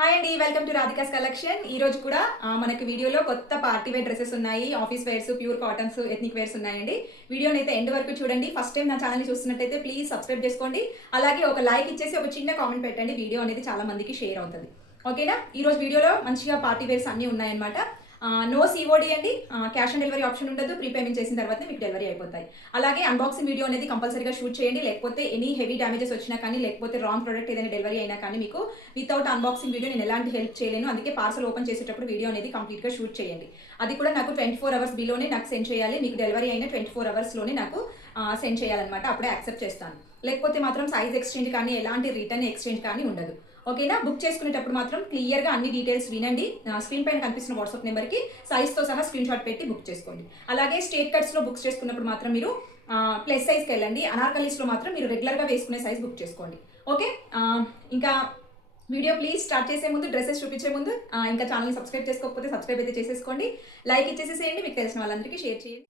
Hi అండి, welcome to Radhika's collection. ఈ రోజు కూడా మనకి వీడియోలో కొత్త పార్టీ వేర్ డ్రెస్సెస్ ఉన్నాయి. Office wears, pure cottons, ethnic wears ఉన్నాయండి. వీడియోని అయితే ఎండ్ వరకు చూడండి. ఫస్ట్ టైం నా ఛానల్ని చూస్తున్నట్టయితే ప్లీజ్ సబ్స్క్రైబ్ చేసుకోండి. అలాగే ఒక లైక్ ఇచ్చేసి ఒక చిన్న కామెంట్ పెట్టండి. వీడియో అనేది చాలా మందికి షేర్ అవుతుంది. ఓకేనా? ఈ రోజు వీడియోలో మంచిగా పార్టీ వేర్స్ అన్నీ ఉన్నాయన్నమాట. నో సిఓడి అండి, క్యాష్ ఆన్ డెలివరీ ఆప్షన్ ఉండదు. ప్రీపేమెంట్ చేసిన తర్వాత మీకు డెలివరీ అయిపోతాయి. అలాగే అన్బాక్సింగ్ వీడియో అనేది కంపల్సరీగా షూట్ చేయండి. లేకపోతే ఎనీ హెవీ డ్యామేజెస్ వచ్చినా కానీ, లేకపోతే రాంగ్ ప్రోడక్ట్ ఏదైనా డెలివరీ అయినా కానీ మీకు వితౌట్ అన్బాక్సింగ్ వీడియో నేను ఎలాంటి హెల్ప్ చేయలేను. అందుకే పార్సల్ ఓపెన్ చేసేటప్పుడు వీడియో అనేది కంప్లీట్గా షూట్ చేయండి. అది కూడా నాకు 24 అవర్స్ బిలోనే నాకు సెండ్ చేయాలి. మీకు డెలివరీ అయిన 24 అవర్స్లోనే నాకు సెండ్ చేయాలన్నమాట. అప్పుడే యాక్సెప్ట్ చేస్తాను. లేకపోతే మాత్రం సైజ్ ఎక్స్చేంజ్ కానీ, ఎలాంటి రిటర్న్ ఎక్స్చేంజ్ కానీ ఉండదు. ఓకేనా? బుక్ చేసుకునేటప్పుడు మాత్రం క్లియర్గా అన్ని డీటెయిల్స్ వినండి. స్క్రీన్ పైన కనిపిస్తున్న వాట్సాప్ నెంబర్కి సైజ్తో సహా స్క్రీన్ షాట్ పెట్టి బుక్ చేసుకోండి. అలాగే స్టేట్ కట్స్లో బుక్ చేసుకున్నప్పుడు మాత్రం మీరు ప్లస్ సైజ్కి వెళ్ళండి. అనార్కలీస్లో మాత్రం మీరు రెగ్యులర్గా వేసుకునే సైజ్ బుక్ చేసుకోండి. ఓకే, ఇంకా వీడియో ప్లీజ్ స్టార్ట్ చేసే ముందు, డ్రెస్సెస్ చూపించే ముందు ఇంకా ఛానల్ని సబ్స్క్రైబ్ చేసుకోకపోతే సబ్స్క్రైబ్ అయితే చేసేసుకోండి. లైక్ ఇచ్చేసేయండి, మీకు తెలిసిన వాళ్ళందరికీ షేర్ చేయండి.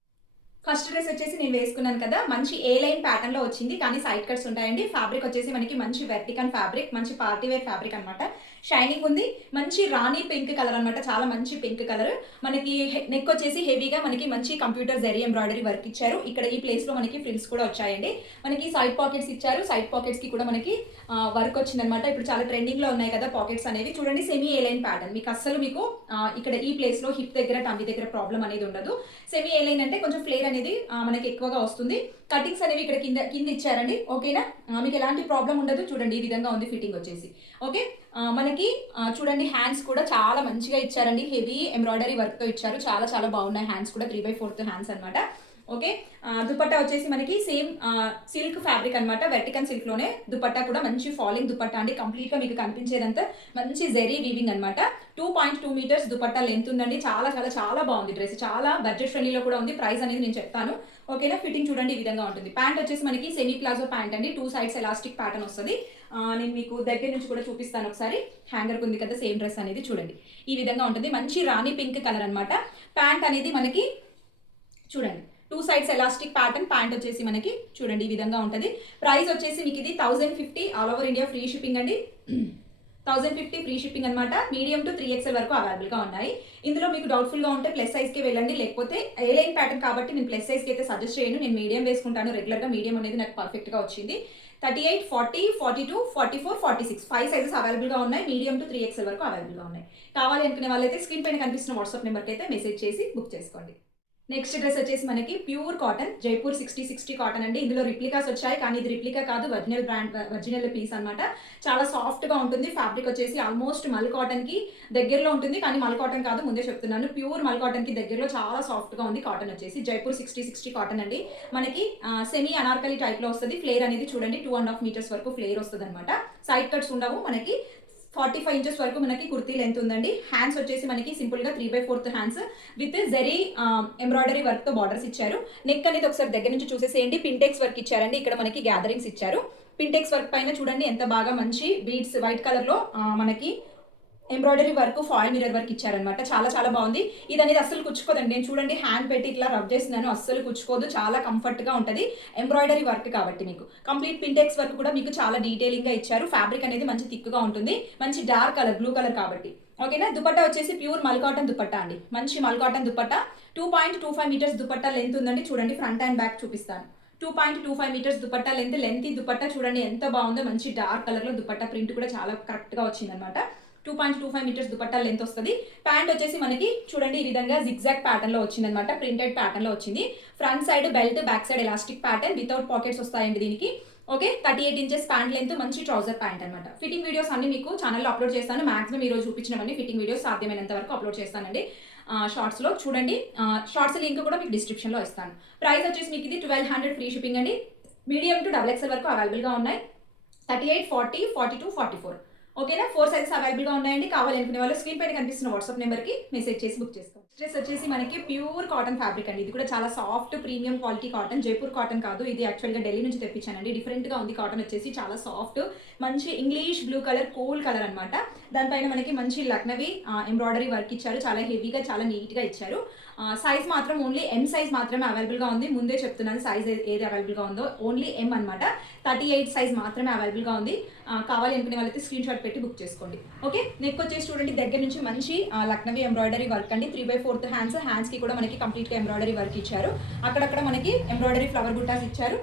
ఫస్ట్ డ్రెస్ వచ్చేసి నేను వేసుకున్నాను కదా, మంచి ఏ లైన్ ప్యాటర్న్ లో వచ్చింది, కానీ సైడ్ కట్స్ ఉంటాయండి. ఫ్యాబ్రిక్ వచ్చేసి మనకి మంచి వెర్టికన్ ఫ్యాబ్రిక్, మంచి పార్టీ వేర్ ఫ్యాబ్రిక్ అనమాట. షైనింగ్ ఉంది, మంచి రాణి పింక్ కలర్ అనమాట, చాలా మంచి పింక్ కలర్. మనకి నెక్ వచ్చేసి హెవీగా మనకి మంచి కంప్యూటర్ జరీ ఎంబ్రాయిడరీ వర్క్ ఇచ్చారు. ఇక్కడ ఈ ప్లేస్ లో మనకి ఫ్రిల్స్ కూడా వచ్చాయండి. మనకి సైడ్ పాకెట్స్ ఇచ్చారు. సైడ్ పాకెట్స్ కి కూడా మనకి వర్క్ వచ్చిందనమాట. ఇప్పుడు చాలా ట్రెండింగ్ లో ఉన్నాయి కదా పాకెట్స్ అనేవి. చూడండి, సెమీ ఏ లైన్ ప్యాటర్న్. మీకు అస్సలు మీకు ఇక్కడ ఈ ప్లేస్ లో హిప్ దగ్గర, టమ్మీ దగ్గర ప్రాబ్లం అనేది ఉండదు. సెమీ ఏ లైన్ అంటే కొంచెం ఫ్లేర్ అనేది మనకి ఎక్కువగా వస్తుంది. కటింగ్స్ అనేవి ఇక్కడ కింద కింద ఇచ్చారండి. ఓకేనా? మీకు ఎలాంటి ప్రాబ్లం ఉండదు. చూడండి, ఈ విధంగా ఉంది ఫిట్టింగ్ వచ్చేసి. ఓకే, మనకి చూడండి హ్యాండ్స్ కూడా చాలా మంచిగా ఇచ్చారండి. హెవీ ఎంబ్రాయిడరీ వర్క్ తో ఇచ్చారు. చాలా చాలా బాగున్నాయి హ్యాండ్స్ కూడా. 3/4 హ్యాండ్స్ అనమాట. ఓకే, దుపట్టా వచ్చేసి మనకి సేమ్ సిల్క్ ఫ్యాబ్రిక్ అనమాట. వెర్టికన్ సిల్క్ లోనే దుపట్టా కూడా మంచి ఫాలింగ్ దుపట్టా అండి. కంప్లీట్ గా మీకు కనిపించేదంతా మంచి జెరీ వీవింగ్ అనమాట. 2.2 మీటర్స్ దుపట్టా లెంత్ ఉందండి. చాలా చాలా చాలా బాగుంది డ్రెస్. చాలా బడ్జెట్ ఫ్రెండ్లీలో కూడా ఉంది. ప్రైస్ అనేది నేను చెప్తాను. ఓకేనా? ఫిట్టింగ్ చూడండి, ఈ విధంగా ఉంటుంది. ప్యాంట్ వచ్చేసి మనకి సెమీ ప్లాజో ప్యాంట్ అండి. 2 సైడ్స్ ఎలాస్టిక్ ప్యాటర్న్ వస్తుంది. నేను మీకు దగ్గర నుంచి కూడా చూపిస్తాను ఒకసారి. హ్యాంగర్ ఉంది కదా సేమ్ డ్రెస్ అనేది, చూడండి ఈ విధంగా ఉంటుంది. మంచి రాణి పింక్ కలర్ అనమాట. ప్యాంట్ అనేది మనకి చూడండి 2 సైడ్స్ ఎలాస్టిక్ ప్యాటర్న్. ప్యాంట్ వచ్చేసి మనకి చూడండి ఈ విధంగా ఉంటుంది. ప్రైస్ వచ్చేసి మీకు ఇది 1050 all over India free shipping అండి. 1050 ఫ్రీ షిప్పింగ్ అనమాట. మీడియం టు 3XL వరకు అవైలబుల్గా ఉన్నాయి. ఇందులో మీకు డౌట్ఫుల్గా ఉంటే ప్లస్ సైజ్కి వెళ్ళండి. లేకపోతే ఏ లైన్ ప్యాటర్న్ కాబట్టి నేను ప్లస్ సైజ్కి అయితే సజెస్ట్ చేయను. నేను మీడియం వేసుకుంటాను రెగ్యులర్గా. మీడియం అనేది నాకు పర్ఫెక్ట్గా వచ్చింది. 38, 40, 42, 44, 46 5 సైజెస్ అవైలబుల్గా ఉన్నాయి. మీడియం టు 3XL వరకు అవైలబుల్గా ఉన్నాయి. కావాలి అనుకునే వాళ్ళైతే స్క్రీన్ పైన కనిపిస్తున్న వాట్సాప్ నెంబర్కి అయితే మెసేజ్ చేసి బుక్ చేసుకోండి. నెక్స్ట్ డ్రెస్ వచ్చేసి మనకి ప్యూర్ కాటన్, జైపూర్ 60/60 కాటన్ అండి. ఇందులో రిప్లికాస్ వచ్చాయి, కానీ ఇది రిప్లికా కాదు, ఒరిజినల్ బ్రాండ్, ఒరిజినల్ పీస్ అనమాట. చాలా సాఫ్ట్ గా ఉంటుంది. ఫ్యాబ్రిక్ వచ్చేసి ఆల్మోస్ట్ మల్ కాటన్ కి దగ్గరలో ఉంటుంది, కానీ మల్ కాటన్ కాదు, ముందే చెప్తున్నాను. ప్యూర్ మల్ కాటన్ కి దగ్గరలో చాలా సాఫ్ట్ గా ఉంది. కాటన్ వచ్చేసి జైపూర్ 60/60 కాటన్ అండి. మనకి సెమీ అనార్కలి టైప్ లో వస్తుంది. ఫ్లేర్ అనేది చూడండి 2.5 మీటర్స్ వరకు ఫ్లేర్ వస్తుంది అనమాట. సైడ్ కట్స్ ఉండవు. మనకి 45 ఇంచెస్ వరకు మనకి కుర్తీ లెంత్ ఉందండి. హ్యాండ్స్ వచ్చేసి మనకి సింపుల్ గా 3/4 hands with zari embroidery work తో బార్డర్స్ ఇచ్చారు. నెక్ అనేది ఒకసారి దగ్గర నుంచి చూసేసేయండి. పింటెక్స్ వర్క్ ఇచ్చారండి. ఇక్కడ మనకి గ్యాదరింగ్స్ ఇచ్చారు. పింటెక్స్ వర్క్ పైన చూడండి ఎంత బాగా మంచి బీడ్స్ వైట్ కలర్ లో మనకి embroidery work, foil mirror work ఇచ్చారనమాట. చాలా చాలా బాగుంది. ఇది అనేది అస్సలు కుచ్చుకోదండి. నేను చూడండి హ్యాండ్ పెట్టి ఇట్లా రబ్ చేస్తున్నాను, అస్సలు కుచ్చుకోదు. చాలా కంఫర్ట్ గా ఉంటుంది. ఎంబ్రాయిడరీ వర్క్ కాబట్టి మీకు కంప్లీట్ పింటెక్స్ వర్క్ కూడా మీకు చాలా డీటెయిలింగ్ గా ఇచ్చారు. ఫ్యాబ్రిక్ అనేది మంచి థిక్ గా ఉంటుంది. మంచి డార్క్ కలర్, బ్లూ కలర్ కాబట్టి. ఓకేనా? దుపట్టా వచ్చేసి ప్యూర్ మల్ కాటన్ దుపట్టా అండి. మంచి mul cotton dupatta. 2.25 metres dupatta length ఉందండి. చూడండి ఫ్రంట్ అండ్ బ్యాక్ చూపిస్తాను. 2.25 మీటర్స్ దుపట్టా లెంత్ ఈ దుపట్టా చూడండి ఎంత బాగుందో. మంచి డార్క్ కలర్ లో దుపట్టా ప్రింట్ కూడా చాలా కరెక్ట్ గా వచ్చింది అనమాట. 2.25 మీటర్స్ దుపట్టా లెంత్ వస్తుంది. ప్యాంట్ వచ్చేసి మనకి చూడండి ఈ విధంగా జిగ్జాగ్ ప్యాటర్న్ లో వచ్చింది అనమాట. ప్రింటెడ్ ప్యాటర్న్ లో వచ్చింది. Front side belt, back side elastic pattern, without pockets వస్తాయండి దీనికి. ఓకే, 38 ఇంచెస్ ప్యాంట్ లెంత్, మంచి ట్రౌజర్ ప్యాంట్ అనమాట. ఫిట్టింగ్ వీడియోస్ అన్ని మీకు ఛానల్లో అప్లోడ్ చేస్తాను. మాక్సిమం ఈ రోజు చూపించినవన్నీ ఫిట్టింగ్ వీడియోస్ సాధ్యమైనంత వరకు అప్లోడ్ చేస్తానండి. షార్ట్స్ లో చూడండి. షార్ట్స్ లింక్ కూడా మీకు డిస్క్రిప్షన్ లో ఇస్తాను. ప్రైస్ వచ్చేసి మీకు ఇది 1200 ఫ్రీ షిప్పింగ్ అండి. మీడియం టు XXL వరకు అవైలబుల్గా ఉన్నాయి. 38, 40, 42, 44 ఓకేనా? 4 సైజెస్ అవైలబుల్గా ఉన్నాయండి. కావాలనుకునే వాళ్ళు స్క్రీన్ పైన కనిపిస్తున్న వాట్సాప్ నెంబర్కి మెసేజ్ చేసి బుక్ చేసుకోండి. డ్రెస్ వచ్చేసి మనకి ప్యూర్ కాటన్ ఫ్యాబ్రిక్ అండి. ఇది కూడా చాలా soft premium quality cotton. Jaipur cotton కాదు, ఇది యాక్చువల్గా ఢిల్లీ నుంచి తెప్పించానండి. డిఫరెంట్గా ఉంది కాటన్ వచ్చేసి. చాలా సాఫ్ట్, మంచి English blue colour, cool colour అనమాట. దానిపైన మనకి మంచి లక్నవి ఎంబ్రాయిడరీ వర్క్ ఇచ్చారు. చాలా హెవీగా, చాలా నీట్గా ఇచ్చారు. సైజ్ మాత్రం ఓన్లీ M సైజ్ మాత్రమే అవైలబుల్గా ఉంది. ముందే చెప్తున్నాను సైజ్ ఏది అవైలబుల్గా ఉందో. ఓన్లీ M అనమాట. 38 సైజ్ మాత్రమే అవైలబుల్గా ఉంది. కావాలి అనుకునే వాళ్ళైతే స్క్రీన్ షాట్ పెట్టి బుక్ చేసుకోండి. ఓకే, నెక్ వచ్చేసి చూడండి దగ్గర నుంచి మంచి లక్నవీ ఎంబ్రాయిడరీ వర్క్ అండి. 3/4 హ్యాండ్స్కి కూడా మనకి కంప్లీట్గా ఎంబ్రాయిడరీ వర్క్ ఇచ్చారు. అక్కడక్కడ మనకి ఎంబ్రాయిడరీ ఫ్లవర్ బుట్టాస్ ఇచ్చారు.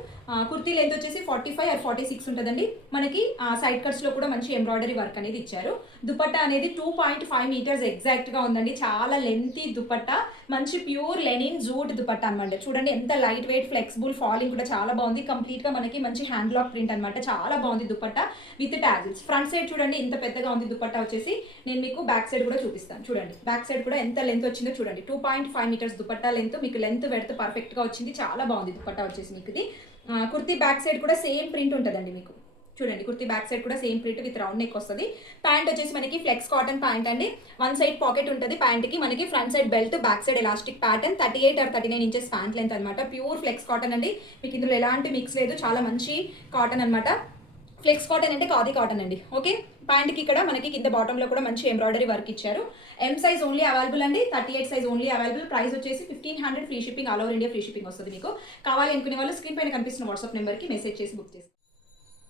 కుర్తీ లెంత్ వచ్చేసి 45 or 46 ఉంటుందండి. మనకి సైడ్ కట్స్లో కూడా మంచి ఎంబ్రాయిడరీ వర్క్ అనేది ఇచ్చారు. దుపట్టా అనేది 2.5 మీటర్స్ ఎగ్జాక్ట్గా ఉందండి. చాలా లెంతీ దుపట్టా, మంచి ప్యూర్ లెనిన్ జూట్ దుపట్టా అనమాట. చూడండి ఎంత లైట్ వెయిట్, ఫ్లెక్సిబుల్, ఫాలింగ్ కూడా చాలా బాగుంది. కంప్లీట్గా మనకి మంచి హ్యాండ్ బ్లాక్ ప్రింట్ అనమాట. చాలా బాగుంది dupatta with tassels. Front side చూడండి ఇంత పెద్దగా ఉంది దుపట్టా వచ్చేసి. నేను మీకు బ్యాక్ సైడ్ కూడా చూపిస్తాను. చూడండి బ్యాక్ సైడ్ కూడా ఎంత లెంత్ వచ్చిందో చూడండి. 2.5 మీటర్స్ దుపట్టా లెంత్, మీకు లెంత్ వెడత్ పర్ఫెక్ట్గా వచ్చింది. చాలా బాగుంది దుపట్టా వచ్చేసి మీకు ఇది. కుర్తీ బ్యాక్ సైడ్ కూడా సేమ్ ప్రింట్ ఉంటుందండి మీకు. చూడండి కుర్తీ బ్యాక్ సైడ్ కూడా same print with round neck వస్తుంది. ప్యాంట్ వచ్చేసి మనకి ఫ్లెక్స్ కాటన్ ప్యాంట్ అండి. వన్ సైడ్ పాకెట్ ఉంటుంది ప్యాంట్కి. మనకి front side belt, back side elastic pattern. 38 or 39 inches pant length అనమాట. ప్యూర్ ఫ్లెక్స్ కాటన్ అండి. మీకు ఇందులో ఎలాంటి మిక్స్ లేదు. చాలా మంచి కాటన్ అనమాట. ఫ్లెక్స్ కాటన్ అంటే ఖాదీ కాటన్ అండి. ఓకే, ప్యాంట్కి ఇక్కడ మనకి కింద బాటంలో కూడా మంచి ఎంబ్రాయిడరీ వర్క్ ఇచ్చారు. ఎం సైజ్ ఓన్లీ అవైలబుల్ అండి. 38 సైజ్ ఓన్లీ అవైలబుల్. ప్రైస్ వచ్చేసి 1500 free shipping, all over India free shipping వస్తుంది మీకు. కావాలి అనుకునే వాళ్ళు స్క్రీన్ పైన కనిపిస్తున్న వాట్సాప్ నెంబర్కి మెసేజ్ చేసి బుక్ చేసి.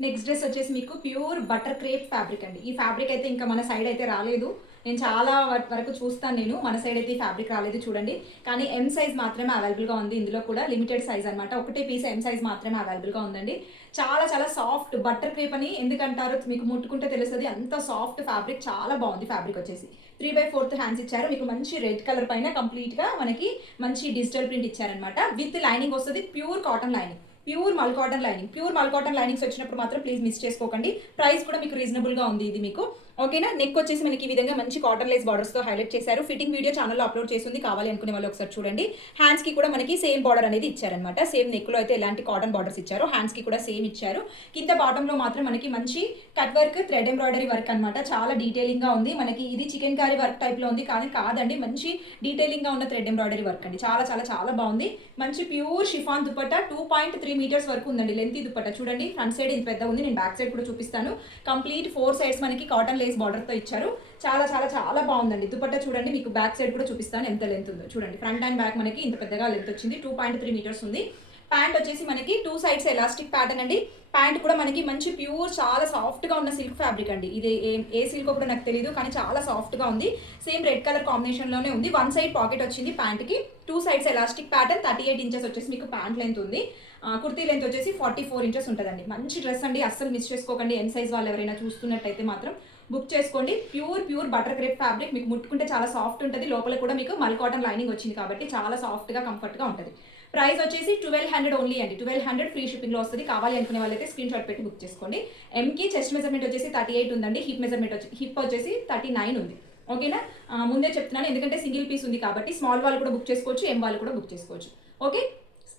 నెక్స్ట్ డ్రెస్ వచ్చేసి మీకు ప్యూర్ బటర్ క్రేప్ ఫ్యాబ్రిక్ అండి. ఈ ఫ్యాబ్రిక్ అయితే ఇంకా మన సైడ్ అయితే రాలేదు. నేను చాలా వరకు చూస్తాను, నేను మన సైడ్ అయితే ఈ ఫ్యాబ్రిక్ రాలేదు చూడండి. కానీ ఎం సైజ్ మాత్రమే అవైలబుల్గా ఉంది. ఇందులో కూడా లిమిటెడ్ సైజ్ అనమాట. ఒకటే పీస్ ఎం సైజ్ మాత్రమే అవైలబుల్గా ఉందండి. చాలా చాలా సాఫ్ట్ బటర్ క్రేప్ అని ఎందుకంటారో మీకు ముట్టుకుంటే తెలుస్తుంది. అంత సాఫ్ట్ ఫ్యాబ్రిక్, చాలా బాగుంది ఫ్యాబ్రిక్ వచ్చేసి. 3/4 హ్యాండ్స్ ఇచ్చారు. మీకు మంచి రెడ్ కలర్ పైన కంప్లీట్గా మనకి మంచి డిజిటల్ ప్రింట్ ఇచ్చారనమాట. విత్ లైనింగ్ వస్తుంది. Pure cotton lining, pure mul cotton lining. Pure mul cotton linings వచ్చినప్పుడు మాత్రం ప్లీజ్ మిస్ చేసుకోకండి. ప్రైస్ కూడా మీకు రీజనబుల్గా ఉంది ఇది మీకు. ఓకేనా, నెక్ వచ్చేసి మనకి ఈ విధంగా మంచి కాటన్ లైస్ బార్డర్స్తో హైలైట్ చేశారు. ఫిట్టింగ్ వీడియో ఛానల్లో అప్లోడ్ చేసింది, కావాలి అనుకునే వాళ్ళు ఒకసారి చూడండి. హ్యాండ్స్కి కూడా మనకి సేమ్ బార్డర్ అనేది ఇచ్చారనమాట. సేమ్ నెక్లో అయితే ఎలాంటి కాటన్ బార్డర్స్ ఇచ్చారు, హ్యాండ్స్కి కూడా సేమ్ ఇచ్చారు. కింద బాటంలో మాత్రం మనకి మంచి cut work, thread embroidery work అనమాట. చాలా డీటెయిలింగ్గా ఉంది. మనకి ఇది చికెన్ కర్రీ వర్క్ టైప్లో ఉంది కానీ కాదండి, మంచి డీటెయిలింగ్గా ఉన్న థ్రెడ్ ఎంబ్రాయిడరీ వర్క్ అండి. చాలా చాలా చాలా బాగుంది. మంచి ప్యూర్ షిఫాన్ దుపట్టా. 2.3 మీటర్స్ వరకు ఉందండి లెంత్ దుపట్టా. చూడండి ఫ్రంట్ సైడ్ ఇంత పెద్ద ఉంది. నేను బ్యాక్ సైడ్ కూడా చూపిస్తాను. కంప్లీట్ 4 సైడ్స్ మనకి కాటన్ లేస్ బార్డర్తో ఇచ్చారు. చాలా చాలా చాలా బాగుందండి దుపట్టా. చూడండి మీకు బ్యాక్ సైడ్ కూడా చూపిస్తాను ఎంత లెంత్ ఉందో. చూడండి ఫ్రంట్ అండ్ బ్యాక్ మనకి ఇంత పెద్దగా లెంత్ వచ్చింది. 2.3 మీటర్స్ ఉంది. ప్యాంట్ వచ్చేసి మనకి 2 సైడ్స్ ఎలాస్టిక్ ప్యాటర్న్ అండి. ప్యాంట్ కూడా మనకి మంచి ప్యూర్ చాలా సాఫ్ట్గా ఉన్న సిల్క్ ఫ్యాబ్రిక్ అండి. ఇది ఏ సిల్క్ కూడా నాకు తెలియదు కానీ చాలా సాఫ్ట్గా ఉంది. సేమ్ రెడ్ కలర్ కాంబినేషన్లోనే ఉంది. వన్ సైడ్ పాకెట్ వచ్చింది ప్యాంట్కి. 2 సైడ్స్ ఎలాస్టిక్ ప్యాటర్న్. 38 ఇంచెస్ వచ్చేసి మీకు ప్యాంట్ లెంత్ ఉంది. కుర్తీ లెంత్ వచ్చేసి 44 ఇంచెస్ ఉంటుందండి. మంచి డ్రెస్ అండి, అస్సలు మిస్ చేసుకోకండి. ఎన్ సైజ్ వాళ్ళు ఎవరైనా చూస్తున్నట్టయితే మాత్రం బుక్ చేసుకోండి. Pure butter crepe fabric. మీకు ముట్టుకుంటే చాలా సాఫ్ట్ ఉంటుంది. లోపల కూడా మీకు మల్ కాటన్ లైనింగ్ వచ్చింది కాబట్టి చాలా సాఫ్ట్గా కంఫర్ట్గా ఉంటుంది. ప్రైస్ వచ్చేసి 1200 ఓన్లీ అండి. 1200 ఫ్రీ షిప్పింగ్లో వస్తుంది. కావాలి అనుకునే వాళ్ళైతే స్క్రీన్ షాట్ పెట్టి బుక్ చేసుకోండి. ఎంకి చెస్ట్ మెజర్మెంట్ వచ్చేసి 38 ఉందండి. హిప్ వచ్చేసి 39 ఉంది. ఓకేనా, ముందే చెప్తున్నాను ఎందుకంటే సింగిల్ పీస్ ఉంది కాబట్టి. స్మాల్ వాళ్ళు కూడా బుక్ చేసుకోవచ్చు, ఎం వాళ్ళు కూడా బుక్ చేసుకోవచ్చు. ఓకే,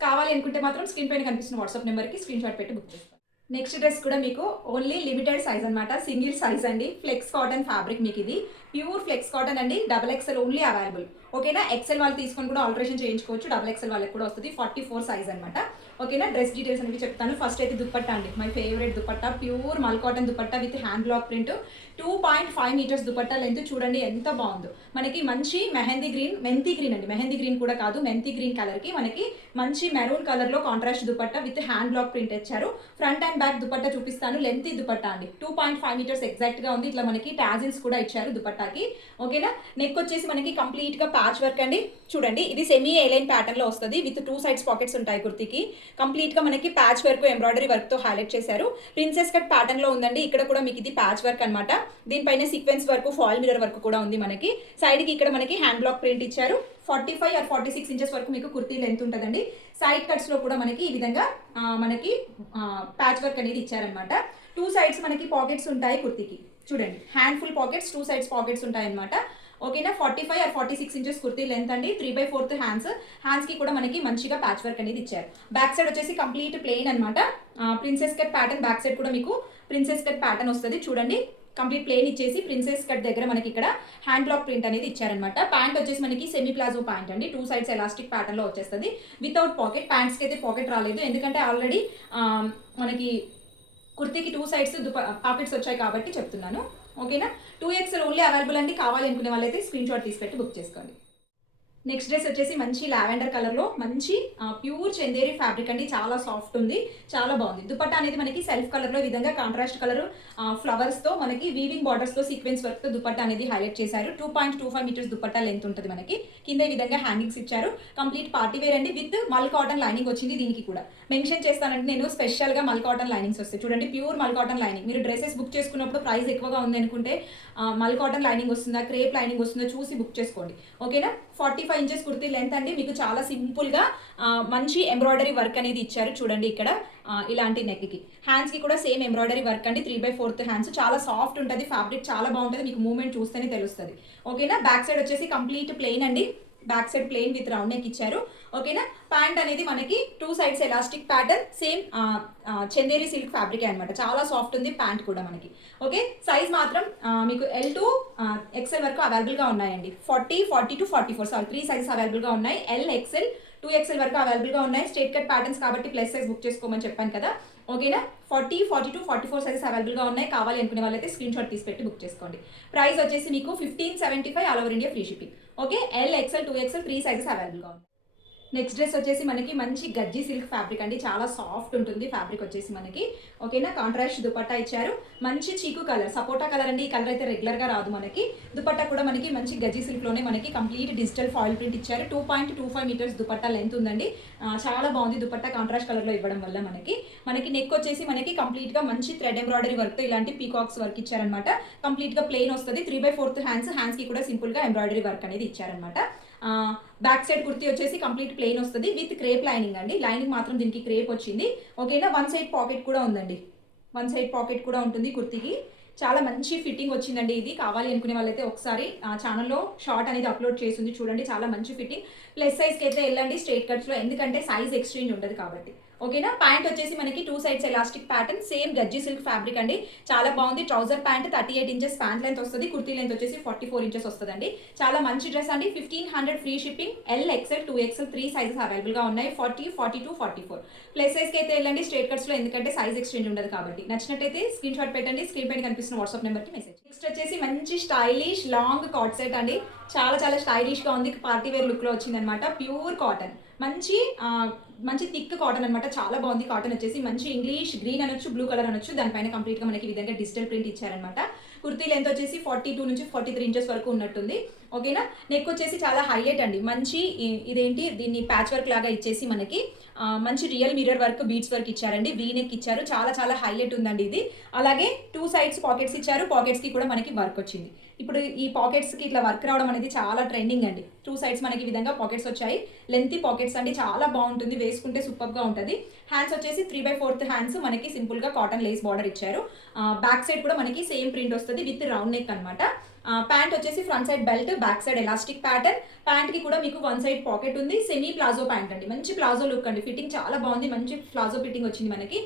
కావాలి అనుకుంటే మాత్రం స్క్రీన్ పైన కనిపిస్తున్న వాట్సాప్ నెంబర్కి స్క్రీన్ షాట్ పెట్టి బుక్ చేసుకోండి. నెక్స్ట్ డ్రెస్ కూడా మీకు ఓన్లీ లిమిటెడ్ సైజ్ అనమాట. సింగిల్ సైజ్ అండి. ఫ్లెక్స్ కాటన్ ఫ్యాబ్రిక్ మీకు ఇది. ప్యూర్ ఫ్లెక్స్ కాటన్ అండి. XXL only available. ఓకేనా, ఎక్సెల్ వాళ్ళు తీసుకొని కూడా ఆల్టరేషన్ చేయించుకోవచ్చు. XXL వాళ్ళకి కూడా వస్తుంది. 44 సైజ్ అనమాట. ఓకేనా, డ్రెస్ డీటెయిల్స్ అనేవి చెప్తాను. ఫస్ట్ అయితే దుపట్టా అండి, my favourite dupatta. Pure mul cotton dupatta with hand block print. 2.5 metres dupatta length. చూడండి ఎంత బాగుందో. మనకి మంచి మెంతి గ్రీన్ అండి. మెహందీ గ్రీన్ కూడా కాదు, మెంతి గ్రీన్ కలర్కి మనకి మంచి మెరూన్ కలర్లో contrast dupatta with hand block print ఇచ్చారు. ఫ్రంట్ అండ్ బ్యాక్ దుపట్టా చూపిస్తాను. లెంత్ దుపట్టా అండి. 2.5 మీటర్స్ ఎగ్జాక్ట్గా ఉంది. ఇట్లా మనకి టాజిల్స్ కూడా ఇచ్చారు దుపట్టాకి. ఓకేనా, నెక్ వచ్చేసి మనకి కంప్లీట్గా ప్యాచ్ వర్క్ అండి. చూడండి ఇది సెమీ ఏలైన్ ప్యాటర్న్లో వస్తుంది. విత్ 2 సైడ్స్ పాకెట్స్ ఉంటాయి కుర్తీకి. కంప్లీట్గా మనకి ప్యాచ్ వర్క్, ఎంబ్రాయిడరీ వర్క్తో హైలైట్ చేశారు. ప్రిన్సెస్ కట్ ప్యాటర్న్లో ఉందండి. ఇక్కడ కూడా మీకు ఇది ప్యాచ్ వర్క్ అనమాట. దీనిపైన sequence work, foil mirror work కూడా ఉంది మనకి. సైడ్కి ఇక్కడ మనకి హ్యాండ్ బ్లాక్ ప్రింట్ ఇచ్చారు. 45 or 46 ఇంచెస్ వరకు మీకు కుర్తీ లెంత్ ఉంటుందండి. సైడ్ కట్స్లో కూడా మనకి ఈ విధంగా మనకి ప్యాచ్ వర్క్ అనేది ఇచ్చారనమాట. 2 సైడ్స్ మనకి పాకెట్స్ ఉంటాయి కుర్తీకి. చూడండి హ్యాండ్ఫుల్ పాకెట్స్, 2 సైడ్స్ పాకెట్స్ ఉంటాయి అనమాట. ఓకేనా, 45 or 46 ఇంచెస్ కుర్తీ లెంత్ అండి. 3/4 హ్యాండ్స్కి కూడా మనకి మంచిగా ప్యాచ్ వర్క్ అనేది ఇచ్చారు. బ్యాక్ సైడ్ వచ్చేసి కంప్లీట్ ప్లెయిన్ అనమాట. Princess cut pattern. Back side కూడా మీకు ప్రిన్సెస్ కట్ ప్యాటర్న్ వస్తుంది. చూడండి కంప్లీట్ ప్లెయిన్ ఇచ్చేసి ప్రిన్సెస్ కట్ దగ్గర మనకి ఇక్కడ హ్యాండ్ బ్లాక్ ప్రింట్ అనేది ఇచ్చారనమాట. ప్యాంట్ వచ్చేసి మనకి సెమీ ప్లాజో ప్యాంట్ అండి. 2 సైడ్స్ ఎలాస్టిక్ ప్యాటర్న్లో వచ్చేస్తుంది. Without pocket. ప్యాంట్స్కి అయితే పాకెట్ రాలేదు ఎందుకంటే ఆల్రెడీ మనకి కుర్తీకి 2 సైడ్స్ పాకెట్స్ వచ్చాయి కాబట్టి చెప్తున్నాను. ఓకేనా, 2XL ఓన్లీ అవైలబుల్ అండి. కావాలి అనుకునే వాళ్ళైతే స్క్రీన్ షాట్ తీసి పెట్టి బుక్ చేసుకోండి. నెక్స్ట్ డ్రెస్ వచ్చేసి మంచి లావెండర్ కలర్లో మంచి ప్యూర్ చందేరి ఫ్యాబ్రిక్ అండి, చాలా సాఫ్ట్ ఉంది, చాలా బాగుంది. దుపట్టా అనేది మనకి సెల్ఫ్ కలర్లో ఈ విధంగా కాంట్రాస్ట్ కలర్ ఫ్లవర్స్తో మనకి వీవింగ్ బార్డర్స్తో సీక్వెన్స్ వర్క్తో దుపట్టా అనేది హైలైట్ చేశారు. 2.25 మీటర్స్ దుపట్టా లెంత్ ఉంటుంది మనకి. కింద ఈ విధంగా హ్యాంగింగ్స్ ఇచ్చారు. కంప్లీట్ పార్టీ వేర్ అండి, విత్ మల్ కాటన్ లైనింగ్ వచ్చింది. దీనికి కూడా మెన్షన్ చేస్తానంటే నేను స్పెషల్గా మల్ కాటన్ లైనింగ్స్ వస్తాయి చూడండి, ప్యూర్ మల్ కాటన్ లైనింగ్. మీరు డ్రెస్సెస్ బుక్ చేసుకున్నప్పుడు ప్రైస్ ఎక్కువగా ఉంది అనుకుంటే మల్ కాటన్ లైనింగ్ వస్తుందా, క్రేప్ లైనింగ్ వస్తుందా చూసి బుక్ చేసుకోండి, ఓకేనా. 45 ఇంచెస్ కుర్తీ లెంత్ అండి. మీకు చాలా సింపుల్గా మంచి ఎంబ్రాయిడరీ వర్క్ అనేది ఇచ్చారు చూడండి. ఇక్కడ ఇలాంటి నెక్కి, హ్యాండ్స్కి కూడా సేమ్ ఎంబ్రాయిడరీ వర్క్ అండి. 3/4 హ్యాండ్స్, చాలా సాఫ్ట్ ఉంటుంది ఫ్యాబ్రిక్, చాలా బాగుంటుంది. మీకు మూవ్మెంట్ చూస్తేనే తెలుస్తుంది, ఓకేనా. బ్యాక్ సైడ్ వచ్చేసి కంప్లీట్ ప్లెయిన్ అండి, back side plain with round neck ఇచ్చారు, ఓకేనా. ప్యాంట్ అనేది మనకి 2 sides elastic pattern, same Chanderi silk fabric అనమాట, చాలా సాఫ్ట్ ఉంది ప్యాంట్ కూడా మనకి, ఓకే. సైజ్ మాత్రం మీకు L to XL వరకు అవైలబుల్గా ఉన్నాయండి. 40, 40 to 44 సారీ 3 సైజెస్ అవైలబుల్గా ఉన్నాయి. L, XL, 2XL వరకు అవైలబుల్గా ఉన్నాయి. స్ట్రేట్ కట్ ప్యాటర్న్స్ కాబట్టి ప్లస్ సైజ్ బుక్ చేసుకోమని చెప్పాను కదా, ఓకేనా. 40, 40 to 44 సైజెస్ అవైలబుల్గా ఉన్నాయి. కావాలి అనుకునే వాళ్ళైతే స్క్రీన్ షాట్ తీసి పెట్టి బుక్ చేసుకోండి. ప్రైస్ వచ్చేసి మీకు 1575 all over India free shipping, okay. L, XL, 2XL 3 sizes అవైలబుల్గా ఉన్నాయి. నెక్స్ట్ డ్రెస్ వచ్చేసి మనకి మంచి గజ్జి సిల్క్ ఫ్యాబ్రిక్ అండి, చాలా సాఫ్ట్ ఉంటుంది ఫ్యాబ్రిక్ వచ్చేసి మనకి, ఓకేనా. కాంట్రాస్ట్ దుపట్టా ఇచ్చారు, మంచి చీకు కలర్, సపోటా కలర్ అండి. ఈ కలర్ అయితే రెగ్యులర్గా రాదు మనకి. దుపట్టా కూడా మనకి మంచి గజ్జి సిల్క్లోనే మనకి కంప్లీట్ డిజిటల్ ఫాయిల్ ప్రింట్ ఇచ్చారు. 2.25 మీటర్స్ దుపట్టా లెంత్ ఉందండి, చాలా బాగుంది. దుపట్టా కాంట్రాస్ట్ కలర్లో ఇవ్వడం వల్ల మనకి నెక్ వచ్చేసి మనకి కంప్లీట్గా మంచి థ్రెడ్ ఎంబ్రాయిడరీ వర్క్తో ఇలాంటి పీకాక్స్ వర్క్ ఇచ్చారనమాట. కంప్లీట్గా ప్లెయిన్ వస్తుంది. 3/4 హ్యాండ్స్కి కూడా సింపుల్గా ఎంబ్రాయిడరీ వర్క్ అనేది ఇచ్చారనమాట. బ్యాక్ సైడ్ కుర్తీ వచ్చేసి కంప్లీట్ ప్లెయిన్ వస్తుంది విత్ క్రేప్ లైనింగ్ అండి. లైనింగ్ మాత్రం దీనికి క్రేప్ వచ్చింది, ఓకేనా. 1 సైడ్ పాకెట్ కూడా ఉందండి, 1 సైడ్ పాకెట్ కూడా ఉంటుంది కుర్తీకి. చాలా మంచి ఫిట్టింగ్ వచ్చిందండి. ఇది కావాలి అనుకునే వాళ్ళైతే ఒకసారి ఛానల్లో షార్ట్ అనేది అప్లోడ్ చేసింది చూడండి, చాలా మంచి ఫిట్టింగ్. ప్లస్ సైజ్కి అయితే వెళ్ళండి స్ట్రేట్ కట్స్లో, ఎందుకంటే సైజ్ ఎక్స్చేంజ్ ఉండదు కాబట్టి, ఓకేనా. ప్యాంట్ వచ్చేసి మనకి 2 సైడ్స్ ఎలాస్టిక్ ప్యాటర్న్, సేమ్ గజ్జి సిల్క్ ఫ్యాబ్రిక్ అండి, చాలా బాగుంది. Trouser pant 38 inches pant length వస్తుంది, కుర్తీ లెంత్ వచ్చేసి 44 ఇంచెస్ వస్తుందండి. చాలా మంచి డ్రెస్ అండి. 1500 free shipping. L, XL, 2XL 3 sizes అవైలబుల్గా ఉన్నాయి. 40, 40 to 44 ప్లస్ సైజ్కి అయితే వెళ్ళండి స్ట్రేట్ కట్స్లో, ఎందుకంటే సైజ్ ఎక్స్చేంజ్ ఉండదు కాబట్టి. నచ్చినట్టయితే స్క్రీన్ షాట్ పెట్టండి, స్క్రీన్ పైన కనిపిస్తున్న వాట్సాప్ నెంబర్కి మెసేజ్. నెక్స్ట్ వచ్చేసి మంచి స్టైలిష్ లాంగ్ కాట్ సెట్ అండి, చాలా స్టైలిష్గా ఉంది. పార్టీ వేర్ లుక్లో వచ్చిందనమాట. ప్యూర్ కాటన్, మంచి థిక్ కాటన్ అనమాట, చాలా బాగుంది. కాటన్ వచ్చేసి మంచి ఇంగ్లీష్ గ్రీన్ అనొచ్చు, బ్లూ కలర్ అనొచ్చు. దానిపైన కంప్లీట్గా మనకి ఈ విధంగా డిజిటల్ ప్రింట్ ఇచ్చారనమాట. కుర్తీ లెంత్ వచ్చేసి 42 నుంచి 43 ఇంచెస్ వరకు ఉన్నట్టుంది, ఓకేనా. నెక్ వచ్చేసి చాలా హైలైట్ అండి, మంచి ఇదేంటి దీన్ని ప్యాచ్ వర్క్ లాగా ఇచ్చేసి మనకి మంచి real mirror work, beads work ఇచ్చారండి. వీ నెక్ ఇచ్చారు, చాలా హైలైట్ ఉందండి ఇది. అలాగే 2 సైడ్స్ పాకెట్స్ ఇచ్చారు, పాకెట్స్కి కూడా మనకి వర్క్ వచ్చింది. ఇప్పుడు ఈ పాకెట్స్కి ఇట్లా వర్క్ రావడం అనేది చాలా ట్రెండింగ్ అండి. 2 సైడ్స్ మనకి ఈ విధంగా పాకెట్స్ వచ్చాయి, లెంతీ పాకెట్స్ అండి, చాలా బాగుంటుంది, వేసుకుంటే సూపర్గా ఉంటుంది. హ్యాండ్స్ వచ్చేసి 3/4 హ్యాండ్స్ మనకి సింపుల్గా కాటన్ లేస్ బార్డర్ ఇచ్చారు. బ్యాక్ సైడ్ కూడా మనకి సేమ్ ప్రింట్ వస్తుంది విత్ రౌండ్ నెక్ అనమాట. ప్యాంట్ వచ్చేసి front side belt, back side elastic pattern. ప్యాంట్కి కూడా మీకు 1 సైడ్ పాకెట్ ఉంది. సెమీ ప్లాజో ప్యాంట్ అండి, మంచి ప్లాజో లుక్ అండి. ఫిట్టింగ్ చాలా బాగుంది, మంచి ప్లాజో ఫిట్టింగ్ వచ్చింది మనకి.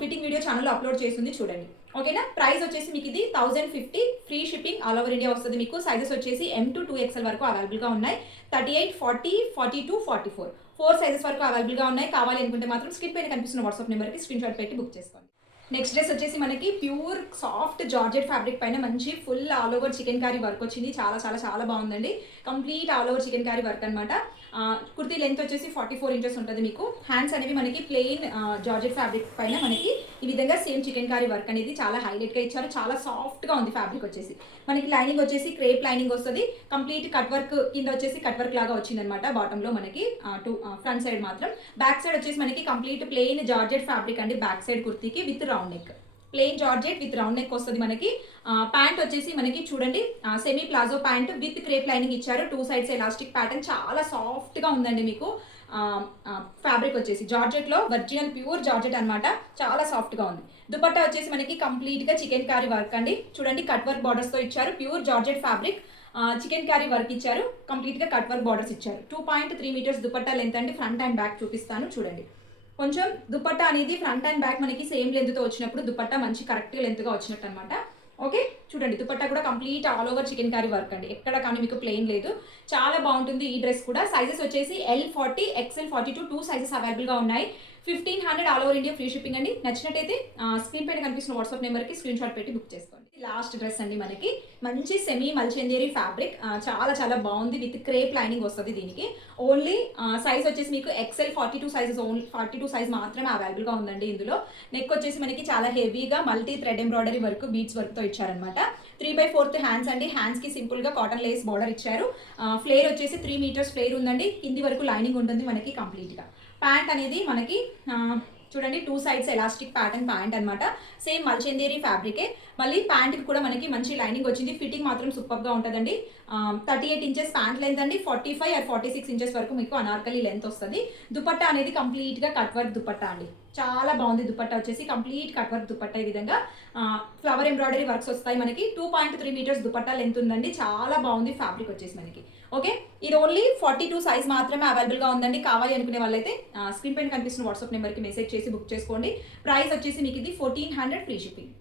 ఫిట్టింగ్ వీడియో ఛానల్లో అప్లోడ్ చేస్తుంది చూడండి, ఓకేనా. ప్రైస్ వచ్చేసి మీకు ఇది 1050 free shipping all over India వస్తుంది. మీకు సైజెస్ వచ్చేసి M to 2XL వరకు అవైలబుల్గా ఉన్నాయి. 38, 40, 40 to 44 4 సైజెస్ వరకు అవైలబుల్గా ఉన్నాయి. కావాలి అనుకుంటే మాత్రం స్క్రీన్ పైన కనిపిస్తున్న వాట్సాప్ నెంబర్కి స్క్రీన్ షాట్ పెట్టి బుక్ చేసుకోండి. నెక్స్ట్ డ్రెస్ వచ్చేసి మనకి ప్యూర్ సాఫ్ట్ జార్జెట్ ఫ్యాబ్రిక్ పైన మంచి full all over chikankari work వచ్చింది, చాలా బాగుందండి. Complete all over chikankari work అనమాట. కుర్తీ లెంత్ వచ్చేసి 44 ఇంచెస్ ఉంటుంది మీకు. హ్యాండ్స్ అనేవి మనకి ప్లెయిన్ జార్జెట్ ఫ్యాబ్రిక్ పైన మనకి ఈ విధంగా సేమ్ చికెన్ కారీ వర్క్ అనేది చాలా హైలైట్గా ఇచ్చారు, చాలా సాఫ్ట్గా ఉంది ఫ్యాబ్రిక్ వచ్చేసి. మనకి లైనింగ్ వచ్చేసి క్రేప్ లైనింగ్ వస్తుంది, కంప్లీట్ కట్ వర్క్ కింద వచ్చేసి కట్ వర్క్ లాగా వచ్చిందనమాట. బాటంలో మనకి ఫ్రంట్ సైడ్ మాత్రం. బ్యాక్ సైడ్ వచ్చేసి మనకి కంప్లీట్ ప్లెయిన్ జార్జెట్ ఫ్యాబ్రిక్ అండి. బ్యాక్ సైడ్ కుర్తీకి with round neck, plain georgette with round neck వస్తుంది మనకి. ప్యాంట్ వచ్చేసి మనకి చూడండి semi palazzo pant with crepe lining ఇచ్చారు. 2 సైడ్స్ ఎలాస్టిక్ ప్యాటర్న్, చాలా సాఫ్ట్గా ఉందండి మీకు. ఫ్యాబ్రిక్ వచ్చేసి జార్జెట్లో ఒరిజినల్ ప్యూర్ జార్జెట్ అనమాట, చాలా సాఫ్ట్గా ఉంది. దుపట్టా వచ్చేసి మనకి కంప్లీట్గా చికెన్ కారీ వర్క్ అండి, చూడండి కట్ వర్క్ బార్డర్స్తో ఇచ్చారు. Pure georgette fabric, chikankari work ఇచ్చారు, కంప్లీట్గా కట్ వర్క్ బార్డర్స్ ఇచ్చారు. 2.3 మీటర్స్ దుపట్టా లెంత్ అండి. ఫ్రంట్ అండ్ బ్యాక్ చూపిస్తాను చూడండి. కొంచెం దుపట్టా అనేది ఫ్రంట్ అండ్ బ్యాక్ మనకి సేమ్ లెంత్తో వచ్చినప్పుడు దుపట్టా మంచి కరెక్ట్గా లెంత్గా వచ్చినట్టు అనమాట, ఓకే. చూడండి దుపట్టా కూడా complete all over chikankari work అండి, ఎక్కడ కానీ మీకు ప్లెయిన్ లేదు, చాలా బాగుంటుంది ఈ డ్రెస్ కూడా. సైజెస్ వచ్చేసి L 40, XL 42 2 సైజెస్ అవైలబుల్గా ఉన్నాయి. 1500 all over India free shipping అండి. నచ్చినట్టయితే స్క్రీన్ పైన కనిపిస్తున్న వాట్సాప్ నెంబర్కి స్క్రీన్ షాట్ పెట్టి బుక్ చేసుకోండి. లాస్ట్ డ్రెస్ అండి మనకి మంచి సెమీ మల్చందేరి ఫ్యాబ్రిక్ చాలా చాలా బాగుంది విత్ క్రేప్ లైనింగ్ వస్తుంది దీనికి ఓన్లీ సైజ్ వచ్చేసి మీకు ఎక్సెల్ 42 సైజెస్ ఓన్లీ 42 సైజ్ మాత్రమే అవైలబుల్గా ఉందండి ఇందులో నెక్ వచ్చేసి మనకి చాలా హెవీగా multi thread embroidery work beads వర్క్తో ఇచ్చారనమాట 3/4 హ్యాండ్స్ అండి హ్యాండ్స్కి సింపుల్గా కాటన్ లేస్ బార్డర్ ఇచ్చారు ఫ్లేర్ వచ్చేసి 3 మీటర్స్ ఫ్లేర్ ఉందండి కింది వరకు లైనింగ్ ఉంటుంది మనకి కంప్లీట్గా ప్యాంట్ అనేది మనకి చూడండి 2 సైడ్స్ ఎలాస్టిక్ ప్యాటర్న్ ప్యాంట్ అనమాట సేమ్ మల్చందేరి ఫ్యాబ్రికే మళ్ళీ ప్యాంట్కి కూడా మనకి మంచి లైనింగ్ వచ్చింది ఫిట్టింగ్ మాత్రం సూపర్గా ఉంటుందండి 38 ఇంచెస్ ప్యాంట్ లెంత్ అండి 45 ఆర్ 46 ఇంచెస్ వరకు మీకు అనార్కలి లెంత్ వస్తుంది దుపట్టా అనేది కంప్లీట్గా కట్ వర్క్ దుపట్టా అండి చాలా బాగుంది దుపట్టా వచ్చేసి కంప్లీట్ కట్ వర్క్ దుపట్టా ఈ విధంగా ఫ్లవర్ ఎంబ్రాయిడరీ వర్క్స్ వస్తాయి మనకి 2.3 మీటర్స్ దుపట్టా లెంత్ ఉందండి చాలా బాగుంది ఫ్యాబ్రిక్ వచ్చేసి మనకి ఓకే ఇది ఓన్లీ 42 సైజ్ మాత్రమే అవైలబుల్గా ఉందండి కావాలి అనుకునే వాళ్ళైతే స్క్రీన్ పైన కనిపిస్తున్న వాట్సాప్ నెంబర్కి మెసేజ్ చేసి బుక్ చేసుకోండి ప్రైస్ వచ్చేసి మీకు ఇది 1400 ఫ్రీ షిప్పింగ్